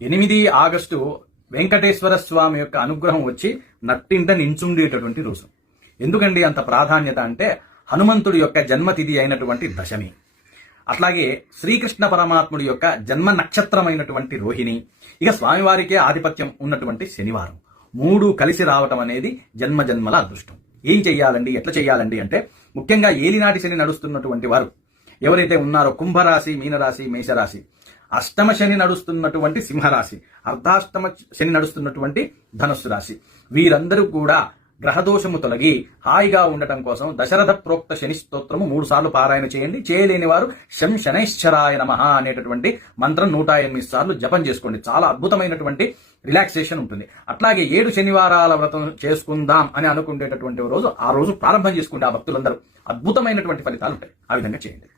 8 August Venkateswara స్వామి యొక్క అనుగ్రహం వచ్చి నట్టింట నించుండేటటువంటి రోజు. ఎందుకండి అంత ప్రాధాన్యత అంటే హనుమంతుడి యొక్క జన్మతిథి అయినటువంటి దశమి, అట్లాగే శ్రీకృష్ణ పరమాత్ముడి యొక్క జన్మ నక్షత్రమైనటువంటి రోహిణి, ఇక స్వామివారికే ఆధిపత్యం ఉన్నటువంటి శనివారం, 3 కలిసి రావటం అనేది జన్మజన్మల అదృష్టం. ఏం చెయ్యాలండి, ఎట్లా చెయ్యాలండి అంటే ముఖ్యంగా ఏలినాటి శని నడుస్తున్నటువంటి వారు ఎవరైతే ఉన్నారో కుంభరాశి, మీనరాశి, మేషరాశి, అష్టమ శని నడుస్తున్నటువంటి సింహరాశి, అర్ధాష్టమ శని నడుస్తున్నటువంటి ధనుస్సు రాశి, వీరందరూ కూడా గ్రహదోషము తొలగి హాయిగా ఉండటం కోసం దశరథ ప్రోక్త శని స్తోత్రము 3 సార్లు పారాయణ చేయండి. చేయలేని వారు శం శనైశ్చరాయ నమః అనేటటువంటి మంత్రం 108 సార్లు జపం చేసుకోండి. చాలా అద్భుతమైనటువంటి రిలాక్సేషన్ ఉంటుంది. అట్లాగే 7 శనివారాల వ్రతం చేసుకుందాం అని అనుకునేటటువంటి రోజు ఆ రోజు ప్రారంభం చేసుకుంటే ఆ భక్తులందరూ అద్భుతమైనటువంటి ఫలితాలు ఉంటాయి. ఆ విధంగా చేయండి.